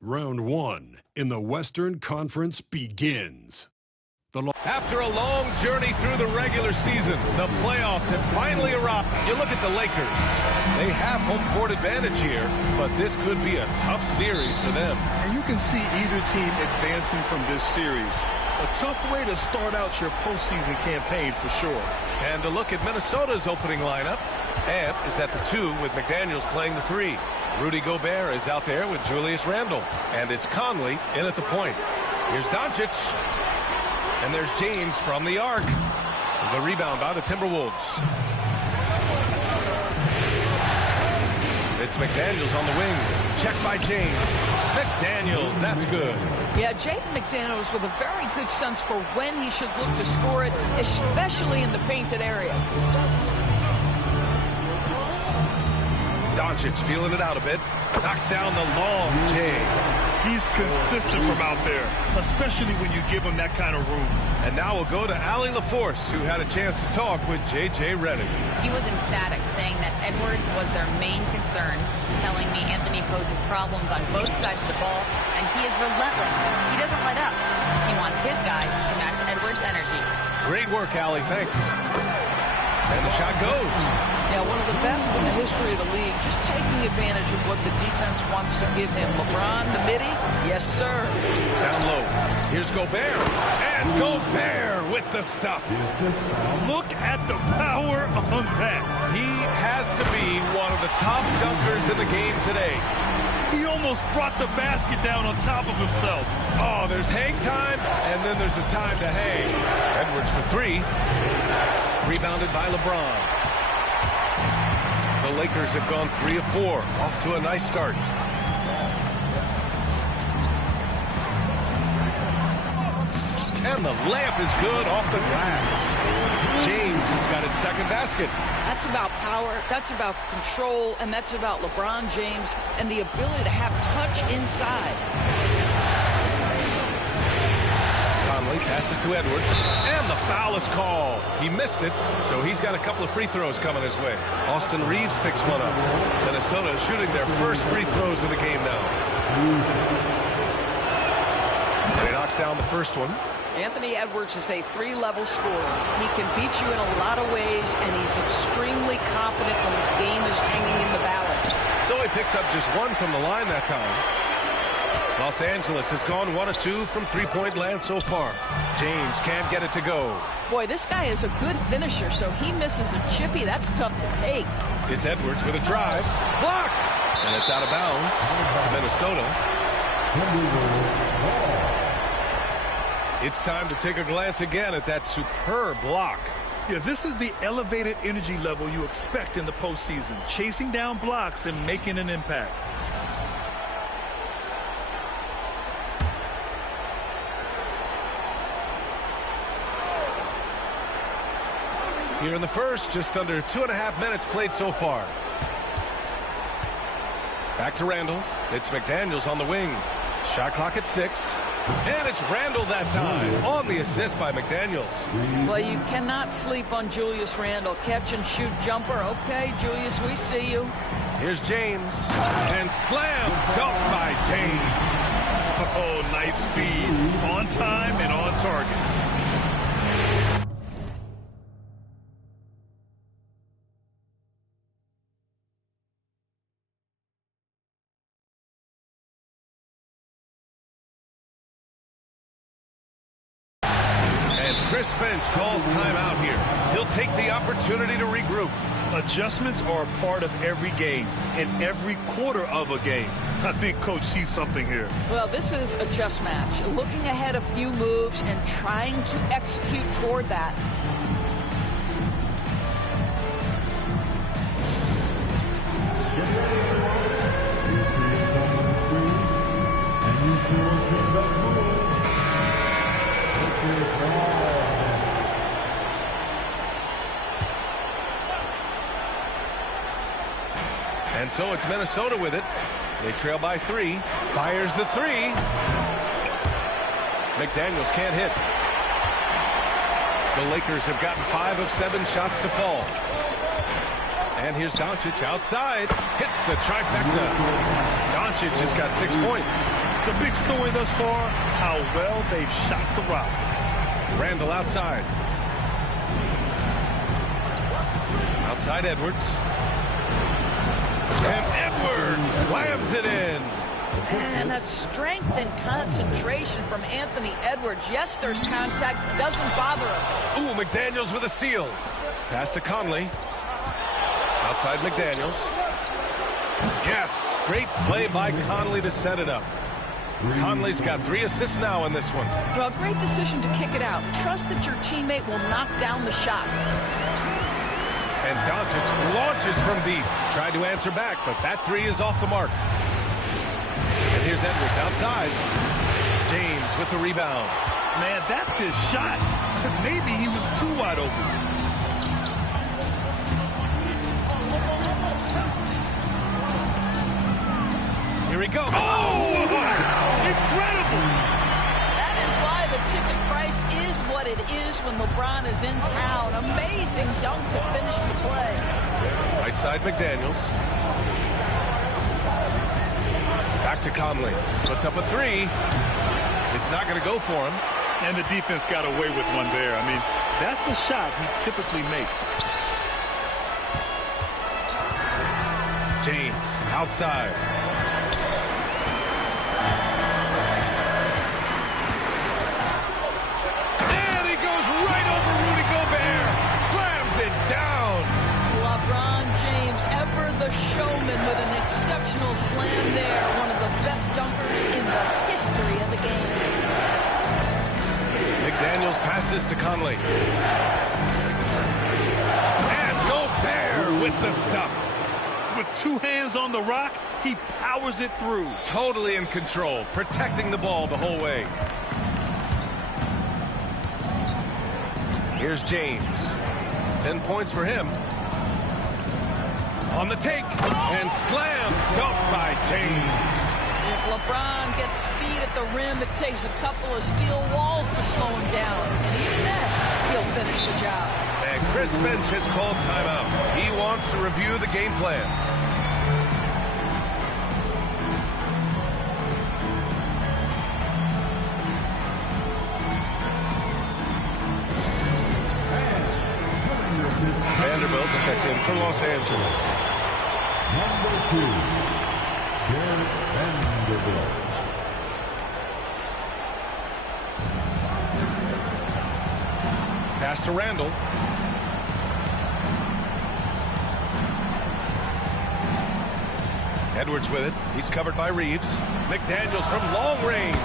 Round one in the Western Conference begins. After a long journey through the regular season, the playoffs have finally arrived. You look at the Lakers. They have home court advantage here, but this could be a tough series for them. And you can see either team advancing from this series. A tough way to start out your postseason campaign for sure. And to look at Minnesota's opening lineup. Ant is at the 2 with McDaniels playing the 3. Rudy Gobert is out there with Julius Randle. And it's Conley in at the point. Here's Doncic. And there's James from the arc. The rebound by the Timberwolves. It's McDaniels on the wing. Check by James. McDaniels, that's good. Yeah, Jaden McDaniels with a very good sense for when he should look to score it, especially in the painted area. Doncic feeling it out a bit. Knocks down the long J. He's consistent from out there, especially when you give him that kind of room. And now we'll go to Allie LaForce, who had a chance to talk with J.J. Redick. He was emphatic, saying that Edwards was their main concern, telling me Anthony poses problems on both sides of the ball, and he is relentless. He doesn't let up. He wants his guys to match Edwards' energy. Great work, Allie. Thanks. And the shot goes. Yeah, one of the best in the history of the league, just taking advantage of what the defense wants to give him. LeBron, the midi, yes, sir. Down low. Here's Gobert. And Gobert with the stuff. Look at the power on that. He has to be one of the top dunkers in the game today. He almost brought the basket down on top of himself. Oh, there's hang time, and then there's a time to hang. Edwards for 3. Rebounded by LeBron. The Lakers have gone 3 of 4. Off to a nice start. And the layup is good off the glass. James has got his second basket. That's about power, that's about control, and that's about LeBron James and the ability to have touch inside. Conley passes to Edwards, and the foul is called. He missed it, so he's got a couple of free throws coming his way. Austin Reeves picks one up. Minnesota is shooting their first free throws of the game now. And he knocks down the first one. Anthony Edwards is a 3-level scorer. He can beat you in a lot of ways, and he's extremely confident when the game is hanging in the balance. So he picks up just 1 from the line that time. Los Angeles has gone 1 of 2 from three-point land so far. James can't get it to go. Boy, this guy is a good finisher, so he misses a chippy. That's tough to take. It's Edwards with a drive. Blocked! And it's out of bounds to Minnesota. It's time to take a glance again at that superb block. Yeah, this is the elevated energy level you expect in the postseason. Chasing down blocks and making an impact. Here in the first, just under 2.5 minutes played so far. Back to Randle. It's McDaniels on the wing. Shot clock at 6. And it's Randle that time on the assist by McDaniels. Well, you cannot sleep on Julius Randle. Catch and shoot jumper. Okay, Julius, we see you. Here's James. And slam dunk by James. Oh, nice feed. On time and on target. Chris Finch calls timeout here. He'll take the opportunity to regroup. Adjustments are a part of every game and every quarter of a game. I think Coach sees something here. Well, this is a chess match. Looking ahead a few moves and trying to execute toward that. And so it's Minnesota with it. They trail by 3. Fires the 3. McDaniels can't hit. The Lakers have gotten 5 of 7 shots to fall. And here's Doncic outside. Hits the trifecta. Doncic just got 6 points. The big story thus far, how well they've shot the rock. Randall outside. Outside Edwards. And Edwards slams it in. And that strength and concentration from Anthony Edwards. Yes, there's contact. Doesn't bother him. Ooh, McDaniels with a steal. Pass to Conley. Outside McDaniels. Yes, great play by Conley to set it up. Conley's got 3 assists now in this one. Well, great decision to kick it out. Trust that your teammate will knock down the shot. And Doncic launches from deep. Tried to answer back, but that 3 is off the mark. And here's Edwards outside. James with the rebound. Man, that's his shot. Maybe he was too wide open. Here he goes. Oh, wow. Incredible. That is why the ticket price is what it is when LeBron is in town. Amazing dunk to finish the play. Right side McDaniels. Back to Conley. Puts up a 3. It's not going to go for him. And the defense got away with one there. I mean, that's the shot he typically makes. James outside. And he goes right over Rudy Gobert. Slams it down. LeBron James, ever the showman, with an exceptional slam there. One of the best dunkers in the history of the game. McDaniels passes to Conley. And Gobert with the stuff. With 2 hands on the rock, he powers it through. Totally in control, protecting the ball the whole way. Here's James. 10 points for him. On the take, and slam dunk by James. If LeBron gets speed at the rim, it takes a couple of steel walls to slow him down. And even then, he'll finish the job. And Chris Finch has called timeout. He wants to review the game plan. Vanderbilt's checked in for Los Angeles. Number 2, Derek Vanderbilt. Pass to Randall. Edwards with it. He's covered by Reeves. McDaniels from long range.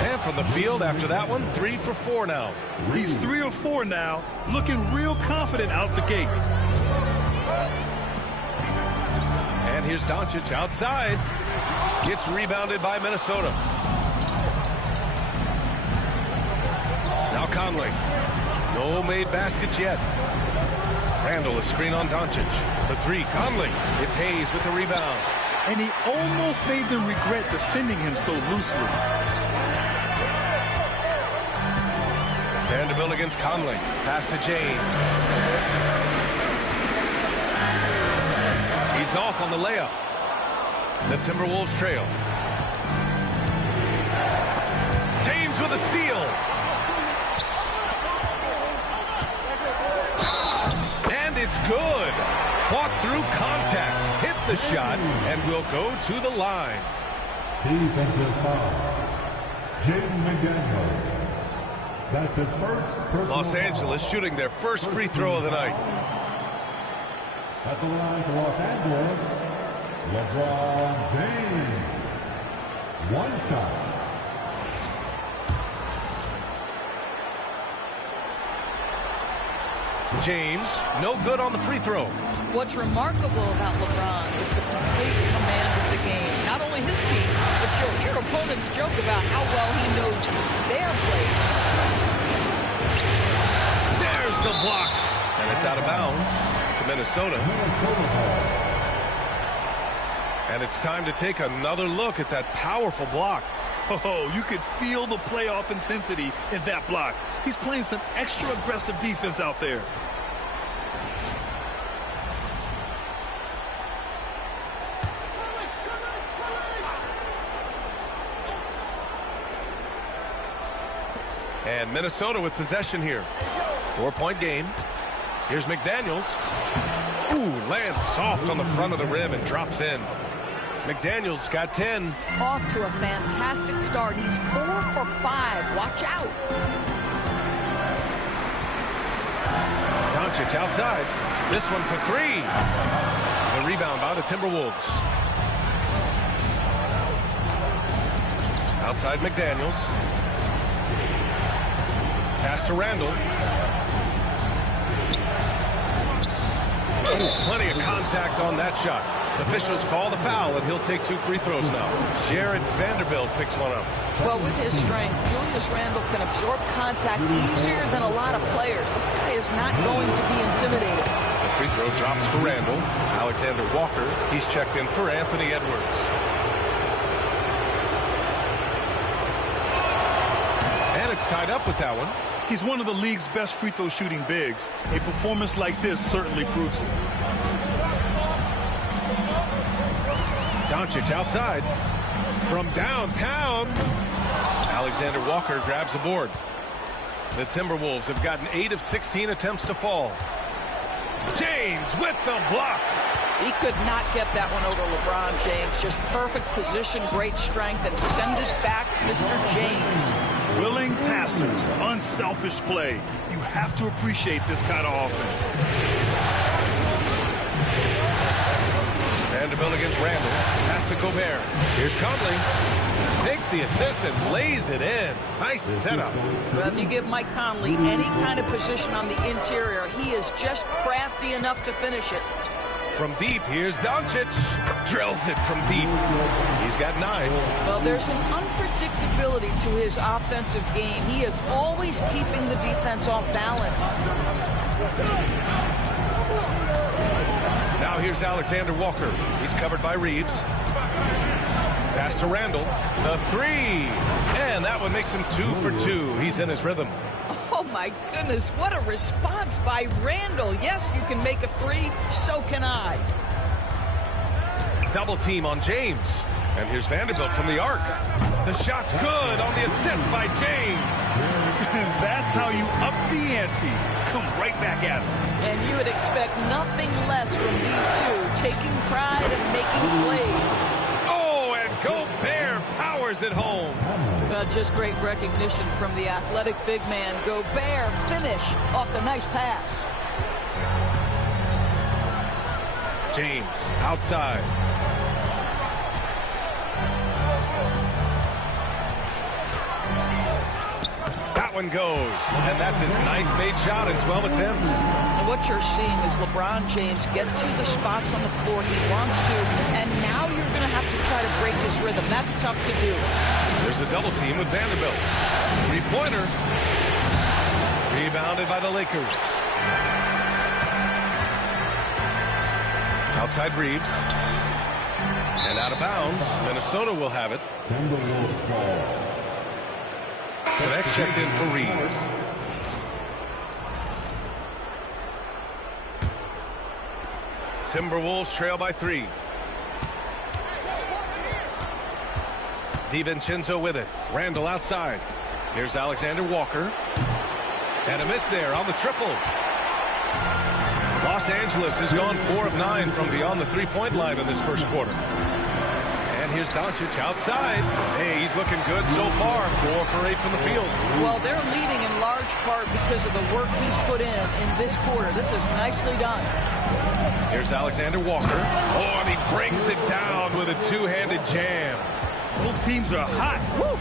And from the field after that one, 3 for 4 now. He's 3 or 4 now, looking real confident out the gate. And here's Doncic outside. Gets rebounded by Minnesota. Now Conley. No made baskets yet. Randall, a screen on Doncic. For 3, Conley. It's Hayes with the rebound. And he almost made them regret defending him so loosely. Vanderbilt against Conley. Pass to James. He's off on the layup. The Timberwolves trail. James with a steal. And it's good. Fought through contact. Hit the shot and will go to the line. Defensive foul. Jaden McDaniels. That's his first personal Los Angeles foul. shooting their first free throw of the night. At the line for Los Angeles, LeBron James. 1 shot. James, no good on the free throw. What's remarkable about LeBron is the complete command of the game. Not only his team, but you'll hear opponents joke about how well he knows their plays. There's the block. And it's out of bounds to Minnesota. And it's time to take another look at that powerful block. Oh, you could feel the playoff intensity in that block. He's playing some extra aggressive defense out there. And Minnesota with possession here. 4-point game. Here's McDaniels. Ooh, lands soft on the front of the rim and drops in. McDaniels got 10. Off to a fantastic start. He's 4 for 5. Watch out. Doncic outside. This one for 3. The rebound by the Timberwolves. Outside McDaniels. Pass to Randall. Ooh, plenty of contact on that shot. Officials call the foul, and he'll take 2 free throws now. Jared Vanderbilt picks one up. Well, with his strength, Julius Randle can absorb contact easier than a lot of players. This guy is not going to be intimidated. The free throw drops for Randall. Alexander Walker, he's checked in for Anthony Edwards. And it's tied up with that one. He's one of the league's best free throw shooting bigs. A performance like this certainly proves it. Doncic outside from downtown. Alexander Walker grabs the board. The Timberwolves have gotten 8 of 16 attempts to fall. James with the block. He could not get that one over LeBron James. Just perfect position, great strength, and send it back, Mr. James. Willing passers, unselfish play. You have to appreciate this kind of offense. Vanderbilt against Randall. Pass to Gobert. Here's Conley. Takes the assist and lays it in. Nice setup. Well, if you give Mike Conley any kind of position on the interior, he is just crafty enough to finish it. From deep, here's Doncic. Drills it from deep. He's got 9. Well, there's some unpredictability to his offensive game. He is always keeping the defense off balance. Now here's Alexander Walker. He's covered by Reeves. Pass to Randall. The 3. And that one makes him 2 for 2. He's in his rhythm. Oh, my goodness. What a response by Randall. Yes, you can make a 3. So can I. Double team on James. And here's Vanderbilt from the arc. The shot's good on the assist by James. That's how you up the ante. Come right back at him. And you would expect nothing less from these two, taking pride and making plays. Oh, and Gobert powers it home. Just great recognition from the athletic big man. Gobert finish off the nice pass. James outside. That one goes, and that's his 9th made shot in 12 attempts. And what you're seeing is LeBron James get to the spots on the floor he wants to, and now you're going to have to try to break his rhythm. That's tough to do. There's a double team with Vanderbilt. 3-pointer. Rebounded by the Lakers. Outside Reeves. And out of bounds. Minnesota will have it. Timberwolves ball. Connect checked in for Reeves. Timberwolves trail by 3. DiVincenzo with it. Randall outside. Here's Alexander Walker. And a miss there on the triple. Los Angeles has gone 4 of 9 from beyond the 3-point line in this first quarter. And here's Doncic outside. Hey, he's looking good so far. 4 for 8 from the field. Well, they're leading in large part because of the work he's put in this quarter. This is nicely done. Here's Alexander Walker. Oh, and he brings it down with a 2-handed jam. Both teams are hot. Woo!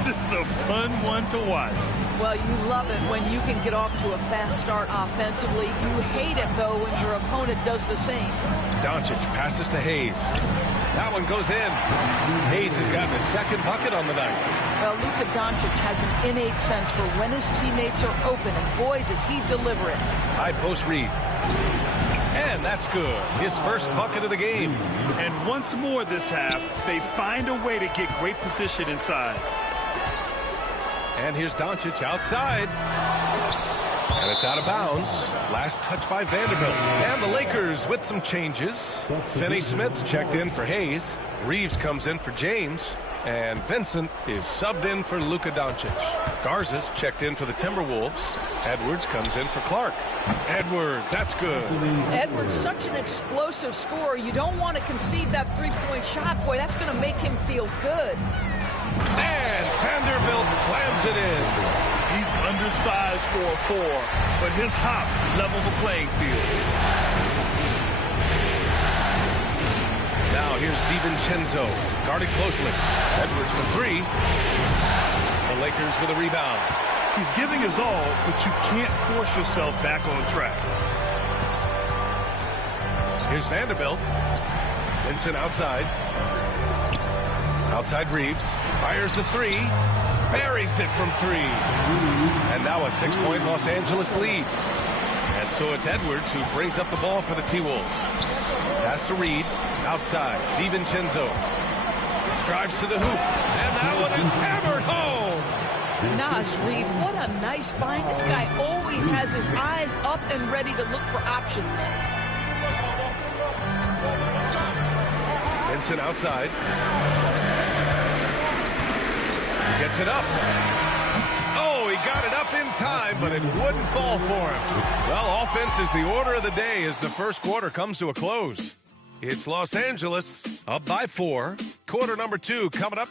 This is a fun one to watch. Well, you love it when you can get off to a fast start offensively. You hate it, though, when your opponent does the same. Doncic passes to Hayes. That one goes in. Hayes has gotten his 2nd bucket on the night. Well, Luka Doncic has an innate sense for when his teammates are open, and boy, does he deliver it. High post read. And that's good. His first bucket of the game. And once more this half, they find a way to get great position inside. And here's Doncic outside. And it's out of bounds. Last touch by Vanderbilt. And the Lakers with some changes. Finney-Smith's checked in for Hayes. Reeves comes in for James. And Vincent is subbed in for Luka Doncic. Garza's checked in for the Timberwolves. Edwards comes in for Clark. Edwards, that's good. Edwards, such an explosive scorer. You don't want to concede that three-point shot. Boy, that's going to make him feel good. And Vanderbilt slams it in. He's undersized for a 4, but his hops level the playing field. Now here's DiVincenzo, guarded closely. Edwards for 3. The Lakers with a rebound. He's giving his all, but you can't force yourself back on track. Here's Vanderbilt. Vincent outside. Outside Reeves. Fires the 3. Buries it from 3. And now a 6-point Los Angeles lead. And so it's Edwards who brings up the ball for the T-Wolves. Pass to Reed. Outside. DiVincenzo. Drives to the hoop. And that one is hammered home. Naz Reid, what a nice find. This guy always has his eyes up and ready to look for options. Vincent outside. Gets it up. Oh, he got it up in time, but it wouldn't fall for him. Well, offense is the order of the day as the first quarter comes to a close. It's Los Angeles up by 4. Quarter number 2 coming up.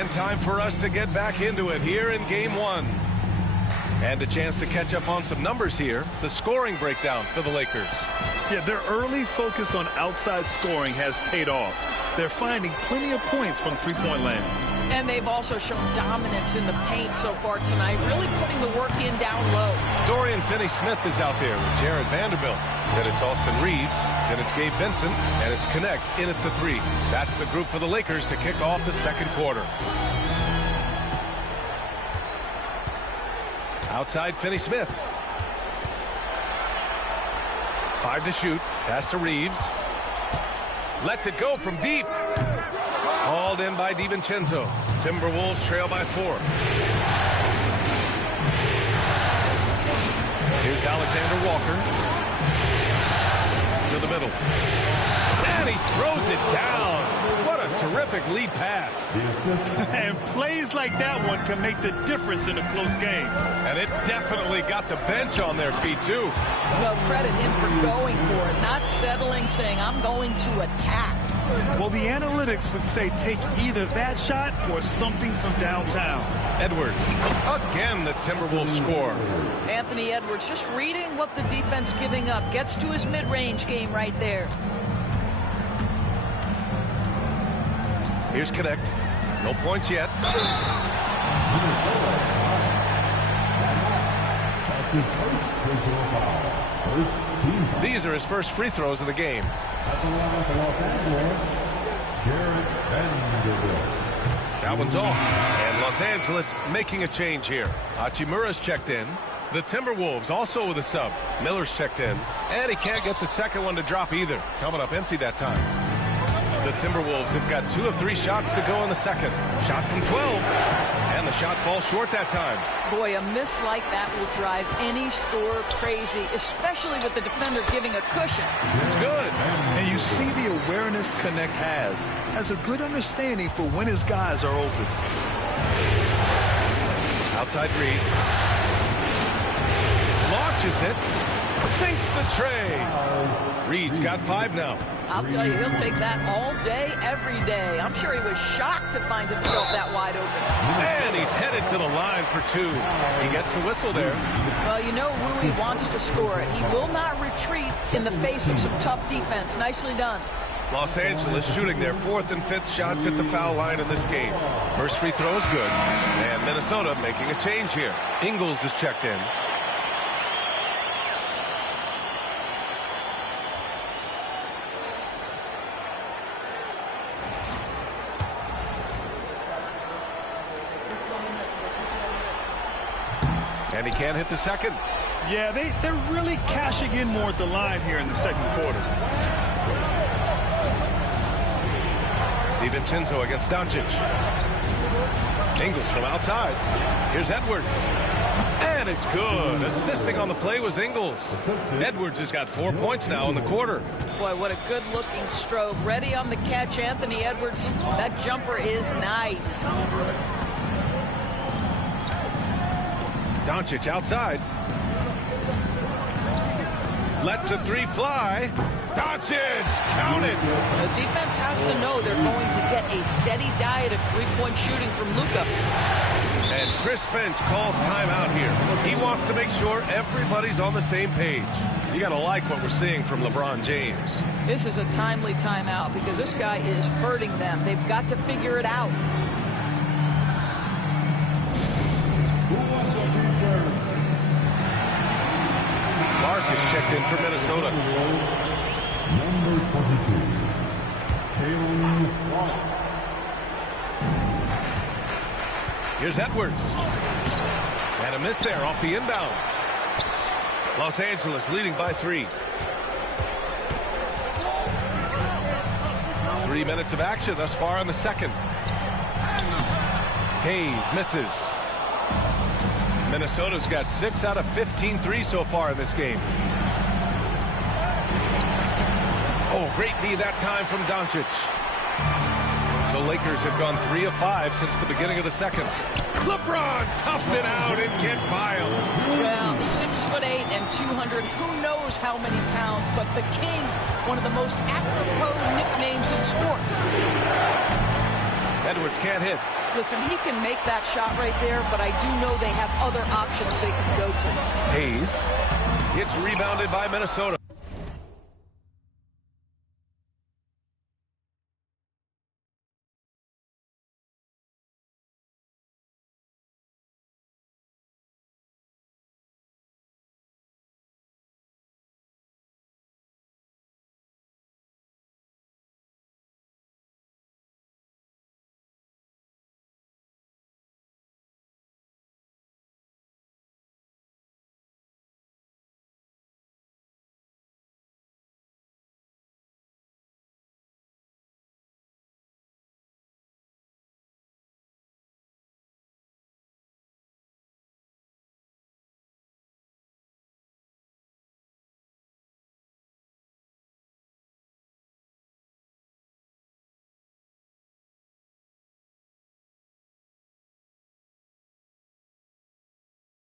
And time for us to get back into it here in game one. And a chance to catch up on some numbers here. The scoring breakdown for the Lakers. Yeah, their early focus on outside scoring has paid off. They're finding plenty of points from three-point land. And they've also shown dominance in the paint so far tonight, really putting the work in down low. Dorian Finney-Smith is out there with Jared Vanderbilt. Then it's Austin Reeves. Then it's Gabe Vincent. And it's Connect in at the three. That's the group for the Lakers to kick off the second quarter. Outside Finney-Smith. 5 to shoot. Pass to Reeves. Lets it go from deep. Hauled in by DiVincenzo. Timberwolves trail by 4. Here's Alexander Walker. To the middle. And he throws it down. What a terrific lead pass. And plays like that one can make the difference in a close game. And it definitely got the bench on their feet, too. Well, credit him for going for it, not settling, saying, I'm going to attack. Well, the analytics would say take either that shot or something from downtown. Edwards. Again, the Timberwolves score. Anthony Edwards just reading what the defense giving up. Gets to his mid-range game right there. Here's Connect. No points yet. These are his first free throws of the game. That one's off. And Los Angeles making a change here. Hachimura's checked in. The Timberwolves also with a sub. Miller's checked in. And he can't get the second one to drop either. Coming up empty that time. The Timberwolves have got 2 of 3 shots to go in the second. Shot from 12. And the shot falls short that time. Boy, a miss like that will drive any scorer crazy, especially with the defender giving a cushion. It's good. And you see the awareness Connect has a good understanding for when his guys are open. Outside Reed. Launches it. Sinks the tray. Reed's got 5 now. I'll tell you, he'll take that all day, every day. I'm sure he was shocked to find himself that wide open. And he's headed to the line for 2. He gets the whistle there. Well, you know Rui wants to score it. He will not retreat in the face of some tough defense. Nicely done. Los Angeles shooting their 4th and 5th shots at the foul line in this game. First free throw is good. And Minnesota making a change here. Ingles is checked in. And he can't hit the second. Yeah, they're really cashing in more at the line here in the second quarter. DiVincenzo against Doncic. Ingles from outside. Here's Edwards. And it's good. Assisting on the play was Ingles. Edwards has got 4 points now in the quarter. Boy, what a good-looking stroke. Ready on the catch, Anthony Edwards. That jumper is nice. Doncic outside. Lets a 3 fly. Doncic, count it. The defense has to know they're going to get a steady diet of three-point shooting from Luka. And Chris Finch calls timeout here. He wants to make sure everybody's on the same page. You got to like what we're seeing from LeBron James. This is a timely timeout because this guy is hurting them. They've got to figure it out. Mark is checked in for Minnesota. Number 22, Taylor. Here's Edwards. And a miss there off the inbound. Los Angeles leading by 3. 3 minutes of action thus far in the second. Hayes misses. Minnesota's got 6 out of 15 threes so far in this game. Oh, great D that time from Doncic. The Lakers have gone 3 of 5 since the beginning of the second. LeBron toughs it out and gets by him. Well, 6'8" and 200, who knows how many pounds, but the King, one of the most apropos nicknames in sports. Edwards can't hit. Listen, he can make that shot right there, but I do know they have other options they can go to. Hayes gets rebounded by Minnesota.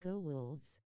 Go Wolves.